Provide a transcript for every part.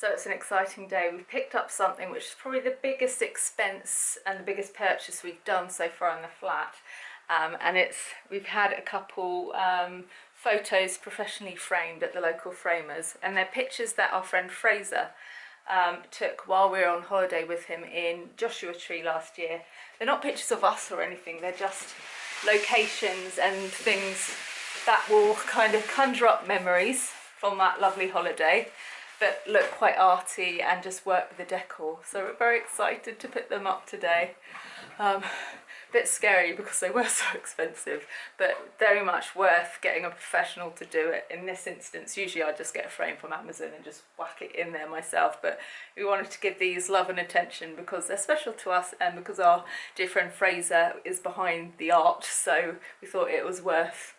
So it's an exciting day. We've picked up something which is probably the biggest expense and the biggest purchase we've done so far in the flat. And we've had a couple photos professionally framed at the local framers, and they're pictures that our friend Fraser took while we were on holiday with him in Joshua Tree last year. They're not pictures of us or anything, they're just locations and things that will kind of conjure up memories from that lovely holiday, but look quite arty and just work with the decor. So we're very excited to put them up today. A bit scary because they were so expensive, but very much worth getting a professional to do it. In this instance, usually I just get a frame from Amazon and just whack it in there myself, but we wanted to give these love and attention because they're special to us and because our dear friend Fraser is behind the art, so we thought it was worth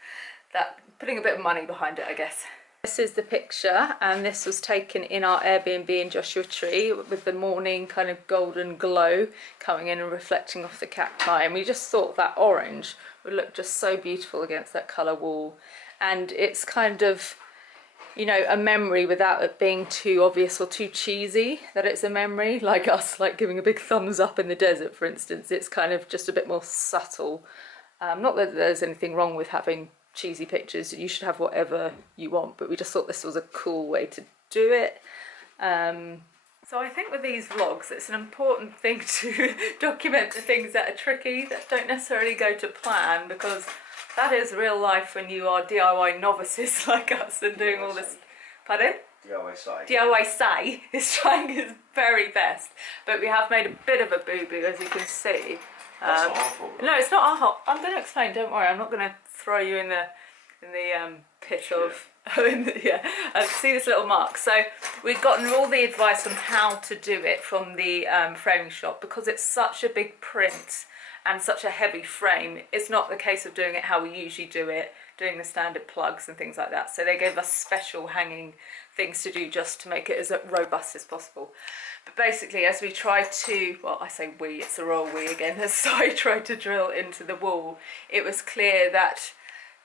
that, putting a bit of money behind it, I guess. This is the picture, and this was taken in our Airbnb in Joshua Tree with the morning kind of golden glow coming in and reflecting off the cacti, and we just thought that orange would look just so beautiful against that colour wall. And it's kind of, you know, a memory without it being too obvious or too cheesy that it's a memory, like us like giving a big thumbs up in the desert, for instance. It's kind of just a bit more subtle. Not that there's anything wrong with having cheesy pictures, you should have whatever you want, but we just thought this was a cool way to do it. So I think with these vlogs it's an important thing to document the things that are tricky, that don't necessarily go to plan, because that is real life when you are DIY novices like us and doing all this. Pardon? DIY Say is trying his very best, but we have made a bit of a boo-boo, as you can see. That's not our fault. No, it's not our fault. I'm going to explain, don't worry, I'm not going to throw you in the pit of see this little mark. So we've gotten all the advice on how to do it from the framing shop, because it's such a big print and such a heavy frame. It's not the case of doing it how we usually do it, doing the standard plugs and things like that. So they gave us special hanging things to do just to make it as robust as possible. But basically, as we tried to, well, I say we, it's a royal we again, as I tried to drill into the wall, it was clear that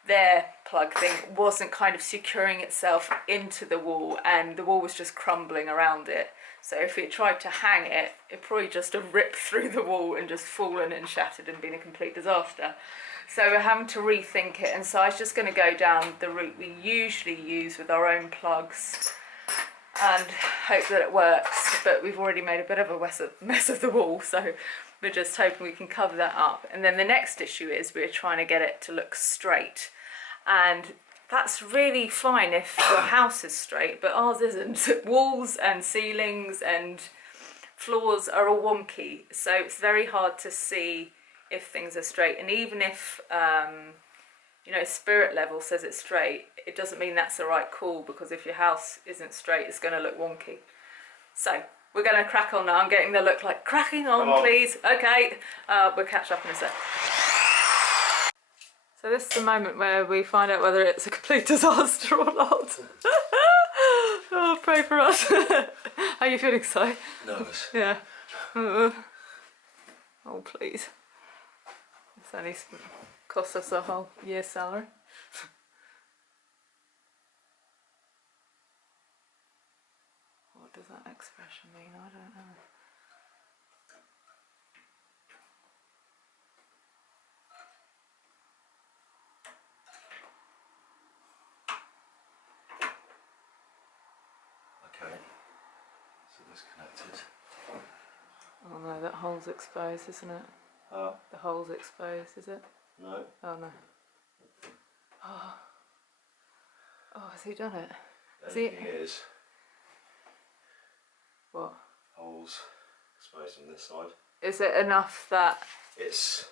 their plug thing wasn't kind of securing itself into the wall, and the wall was just crumbling around it. So if we tried to hang it, it probably just have ripped through the wall and just fallen and shattered and been a complete disaster. So we're having to rethink it, and so I was just going to go down the route we usually use with our own plugs and hope that it works, but we've already made a bit of a mess of the wall, so we're just hoping we can cover that up. And then the next issue is we're trying to get it to look straight, and that's really fine if your house is straight, but ours isn't. Walls and ceilings and floors are all wonky, so it's very hard to see if things are straight. And even if you know, spirit level says it's straight, it doesn't mean that's the right call, because if your house isn't straight, it's going to look wonky. So we're going to crack on now. I'm getting the look like cracking on, please. Okay, we'll catch up in a sec. So this is the moment where we find out whether it's a complete disaster or not. Oh, pray for us. How are you feeling, Si? Nervous. Yeah. Oh, please. It's only cost us a whole year's salary. What does that expression mean? I don't know. Okay. So disconnected. Oh no, that hole's exposed, isn't it? The hole's exposed, is it? No. Oh no. Oh, has he done it? The thing is, what? holes exposed on this side. Is it enough that It's.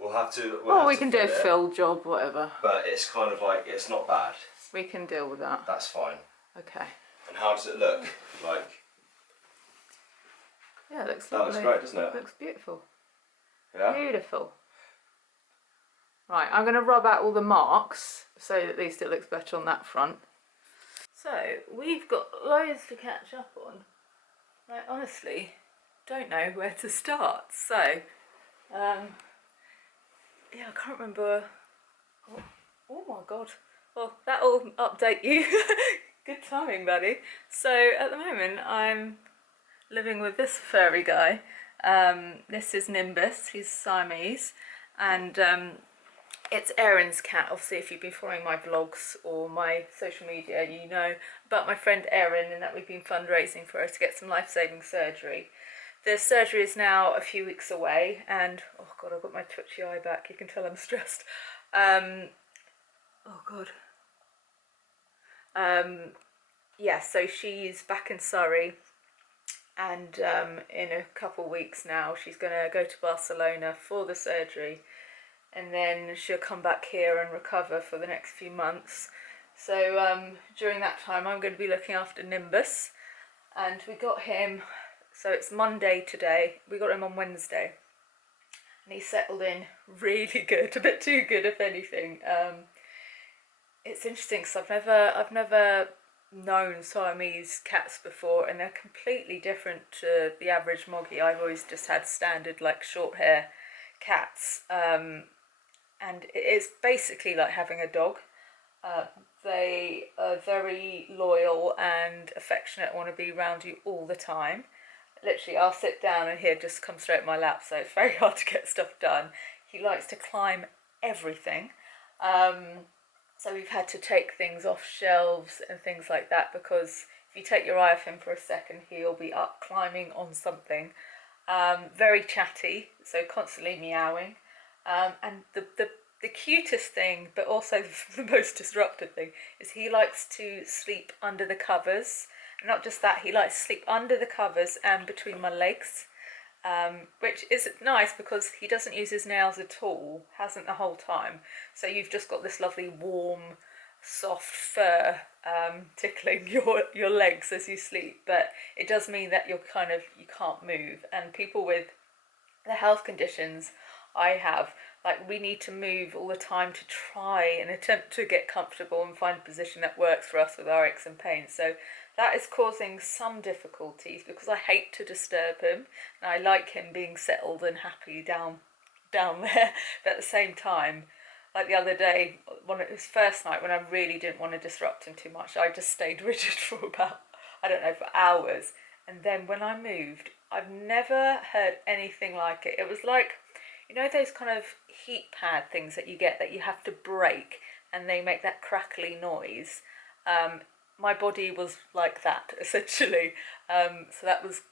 We'll have to. Well, we can do a fill job, whatever. But it's kind of like, it's not bad. We can deal with that. That's fine. Okay. And how does it look? Like. Yeah, it looks That lovely. looks great, doesn't it? Looks beautiful. Yeah. Beautiful. Right, I'm going to rub out all the marks so that at least it looks better on that front. So, we've got loads to catch up on. I honestly don't know where to start. So, yeah, I can't remember. Oh my god. Well, that'll update you. Good timing, buddy. So at the moment, I'm living with this furry guy. This is Nimbus. He's Siamese, and it's Erin's cat. Obviously, if you've been following my vlogs or my social media, you know about my friend Erin and that we've been fundraising for her to get some life-saving surgery. The surgery is now a few weeks away, and oh god, I've got my twitchy eye back. You can tell I'm stressed. Oh god. Yeah, so she's back in Surrey, and in a couple of weeks now she's going to go to Barcelona for the surgery, and then she'll come back here and recover for the next few months. So during that time I'm going to be looking after Nimbus, and we got him, so it's Monday today, we got him on Wednesday, and he settled in really good, a bit too good if anything. It's interesting because I've never known Siamese cats before, and they're completely different to the average moggy. I've always just had standard like short hair cats, and it's basically like having a dog. They are very loyal and affectionate, want to be around you all the time. Literally, I'll sit down and he'll just come straight in my lap, so it's very hard to get stuff done. He likes to climb everything. So we've had to take things off shelves and things like that, because if you take your eye off him for a second, he'll be up climbing on something. Very chatty, so constantly meowing. And the cutest thing, but also the most disruptive thing, is he likes to sleep under the covers. And not just that, he likes to sleep under the covers and between my legs. Which is nice because he doesn't use his nails at all, hasn't the whole time. So you've just got this lovely warm, soft fur tickling your legs as you sleep. But it does mean that you can't move. And people with the health conditions I have, like, we need to move all the time to try and attempt to get comfortable and find a position that works for us with our aches and pains. So that is causing some difficulties because I hate to disturb him, and I like him being settled and happy down there. But at the same time, like the other day, his first night when I really didn't want to disrupt him too much, I just stayed rigid for about, I don't know, for hours. And then when I moved, I've never heard anything like it. It was like, you know, those kind of heat pad things that you get that you have to break and they make that crackly noise. My body was like that, essentially. So that was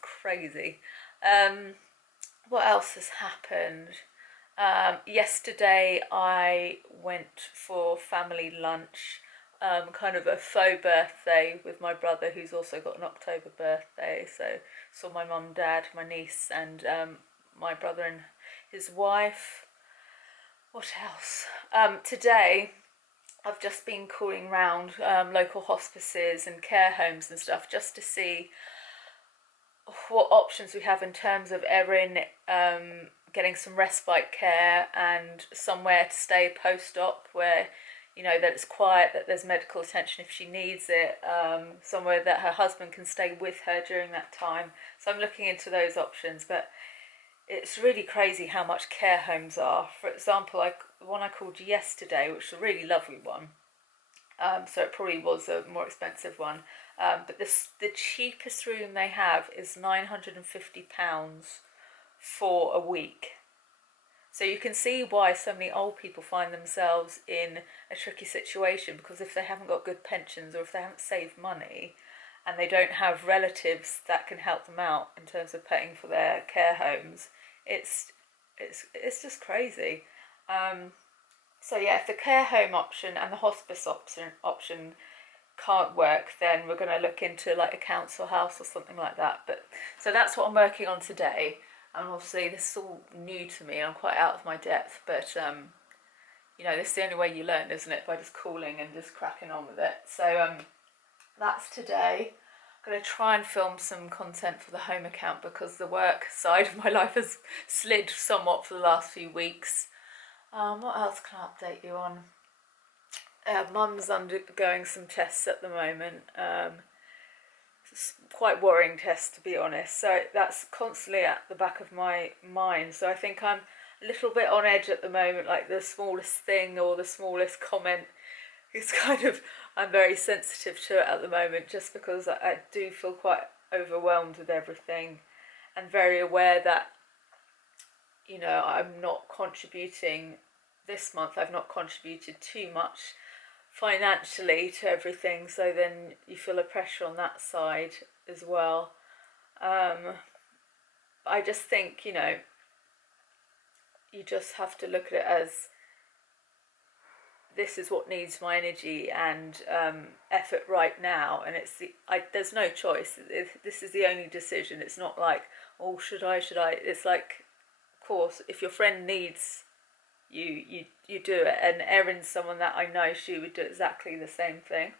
crazy. What else has happened? Yesterday I went for family lunch, kind of a faux birthday with my brother, who's also got an October birthday. So saw my mum, dad, my niece, and my brother and his wife. What else? Today I've just been calling round local hospices and care homes and stuff just to see what options we have in terms of Erin getting some respite care and somewhere to stay post-op where, you know, that it's quiet, that there's medical attention if she needs it, somewhere that her husband can stay with her during that time. So I'm looking into those options, but it's really crazy how much care homes are. For example, the one I called yesterday, which was a really lovely one, so it probably was a more expensive one, but the cheapest room they have is £950 for a week. So you can see why so many old people find themselves in a tricky situation, because if they haven't got good pensions or if they haven't saved money and they don't have relatives that can help them out in terms of paying for their care homes, it's just crazy. So yeah, if the care home option and the hospice option can't work, then we're going to look into like a council house or something like that. But so that's what I'm working on today. And obviously this is all new to me. I'm quite out of my depth, but you know, this is the only way you learn, isn't it? By just calling and just cracking on with it. So that's today. I'm going to try and film some content for the home account because the work side of my life has slid somewhat for the last few weeks. What else can I update you on? Mum's undergoing some tests at the moment. It's quite worrying tests, to be honest. So that's constantly at the back of my mind. So I think I'm a little bit on edge at the moment. Like the smallest thing or the smallest comment is kind of, I'm very sensitive to it at the moment, just because I do feel quite overwhelmed with everything, and very aware that, you know, I'm not contributing this month. I've not contributed too much financially to everything, so then you feel a pressure on that side as well. I just think, you know, you just have to look at it as, this is what needs my energy and effort right now, and there's no choice. This is the only decision. It's not like, oh, should I? It's like, of course, if your friend needs you do it. And Erin's someone that I know she would do exactly the same thing.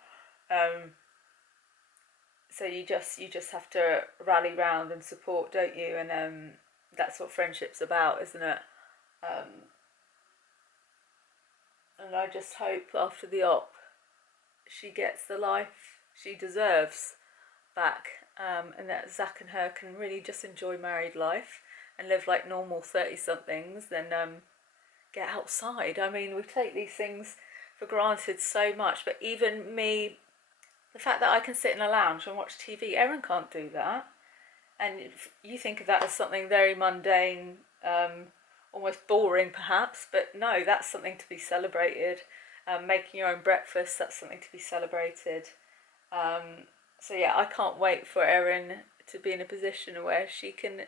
So you just have to rally round and support, don't you? And that's what friendship's about, isn't it? And I just hope after the op she gets the life she deserves back, and that Zach and her can really just enjoy married life and live like normal 30-somethings, then get outside. I mean, we take these things for granted so much, but even me, the fact that I can sit in a lounge and watch TV, Erin can't do that. And you think of that as something very mundane, almost boring perhaps, but no, that's something to be celebrated. Making your own breakfast, that's something to be celebrated. So yeah, I can't wait for Erin to be in a position where she can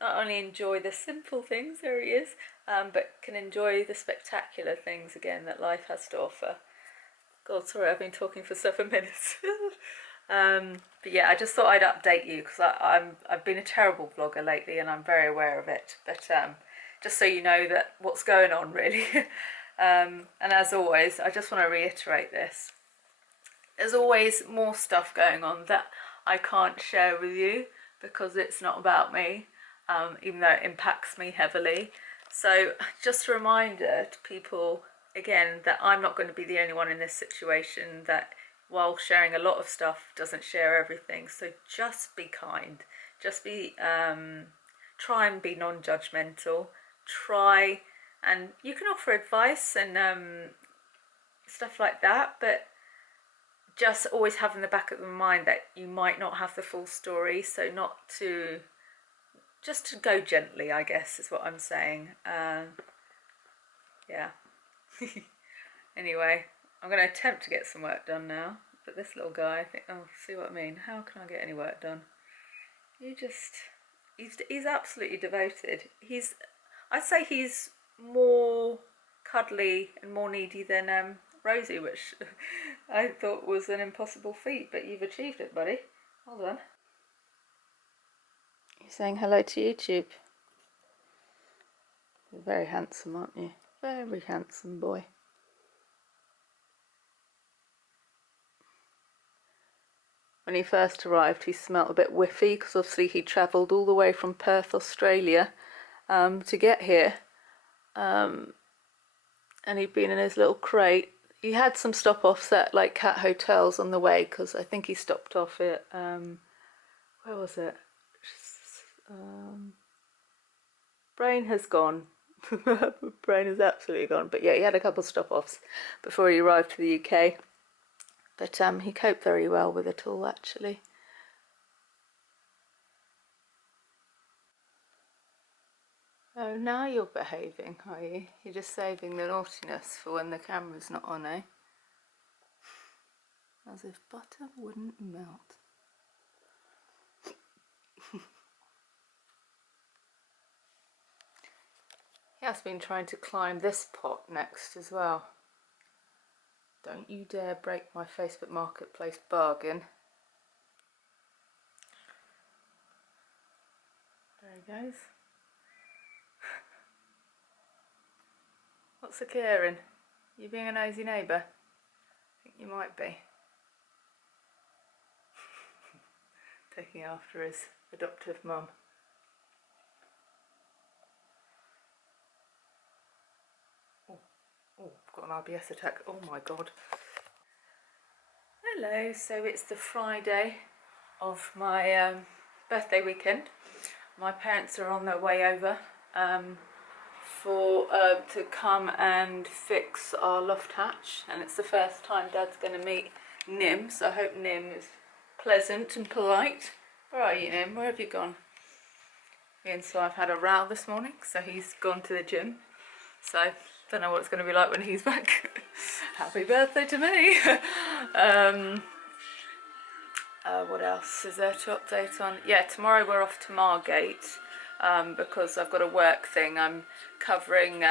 not only enjoy the simple things, there he is, but can enjoy the spectacular things again that life has to offer. God, sorry, I've been talking for 7 minutes. But yeah, I just thought I'd update you, because I've been a terrible vlogger lately, and I'm very aware of it. But just so you know that what's going on, really. And as always, I just want to reiterate this. There's always more stuff going on that I can't share with you, because it's not about me, even though it impacts me heavily. So just a reminder to people, again, that I'm not going to be the only one in this situation that, while sharing a lot of stuff, doesn't share everything. So just be kind. Just be, try and be non-judgmental. Try, and you can offer advice and stuff like that, but just always have in the back of the mind that you might not have the full story. So just to go gently, I guess, is what I'm saying. Yeah. Anyway, I'm going to attempt to get some work done now. But this little guy, I think, oh, see what I mean? How can I get any work done? He's absolutely devoted. I'd say he's more cuddly and more needy than Rosie, which I thought was an impossible feat, but you've achieved it, buddy. Well done. You're saying hello to YouTube. You're very handsome, aren't you? Very handsome boy. When he first arrived, he smelt a bit whiffy, because obviously he travelled all the way from Perth, Australia, to get here. And he'd been in his little crate. He had some stop-offs at like cat hotels on the way, because I think he stopped off at, where was it? Brain has gone. Brain is absolutely gone. But yeah, he had a couple of stop-offs before he arrived to the UK. But he coped very well with it all, actually. Oh, now you're behaving, are you? You're just saving the naughtiness for when the camera's not on, eh? As if butter wouldn't melt. He has been trying to climb this pot next as well. Don't you dare break my Facebook Marketplace bargain. There he goes. What's occurring? You being a nosy neighbour? I think you might be. Taking after his adoptive mum. Oh, I've got an IBS attack. Oh my god. Hello, so it's the Friday of my birthday weekend. My parents are on their way over for to come and fix our loft hatch, and it's the first time Dad's going to meet Nim, so I hope Nim is pleasant and polite. Where are you, Nim? Where have you gone? And so I've had a row this morning, so he's gone to the gym. So don't know what it's going to be like when he's back. Happy birthday to me. What else is there to update on? Yeah, tomorrow we're off to Margate because I've got a work thing. I'm covering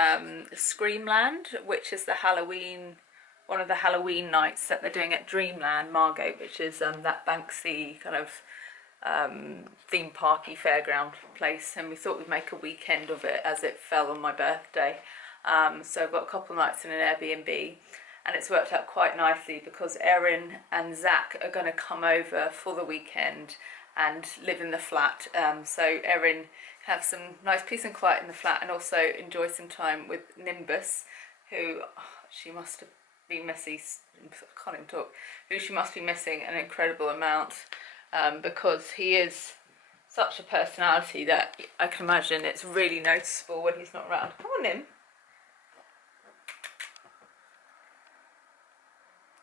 Screamland, which is the Halloween, one of the Halloween nights that they're doing at Dreamland Margate, which is that Banksy kind of theme parky fairground place, and we thought we'd make a weekend of it as it fell on my birthday. So I've got a couple of nights in an Airbnb, and it's worked out quite nicely because Erin and Zach are going to come over for the weekend and live in the flat. So Erin can have some nice peace and quiet in the flat and also enjoy some time with Nimbus, who she must have been missing, I can't even talk, who she must be missing an incredible amount because he is such a personality that I can imagine it's really noticeable when he's not around. Come on, Nim.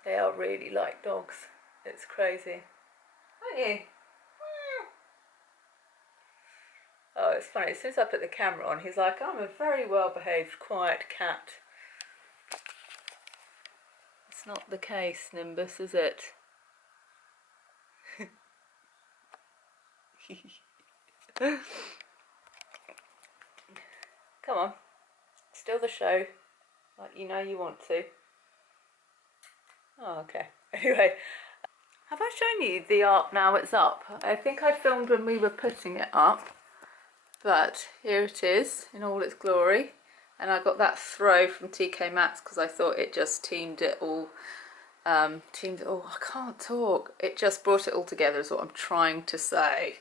They are really like dogs. It's crazy. Aren't you? Oh, it's funny. As soon as I put the camera on, he's like, I'm a very well-behaved, quiet cat. It's not the case, Nimbus, is it? Come on. Still the show. Like you know you want to. Oh, okay. Anyway, have I shown you the art now it's up? I think I filmed when we were putting it up, but here it is in all its glory. And I got that throw from TK Maxx because I thought it just teamed it all. I can't talk. It just brought it all together is what I'm trying to say.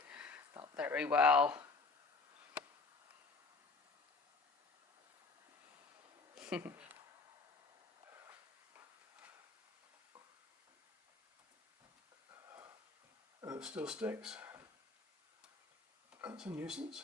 Not very well. And it still sticks. That's a nuisance.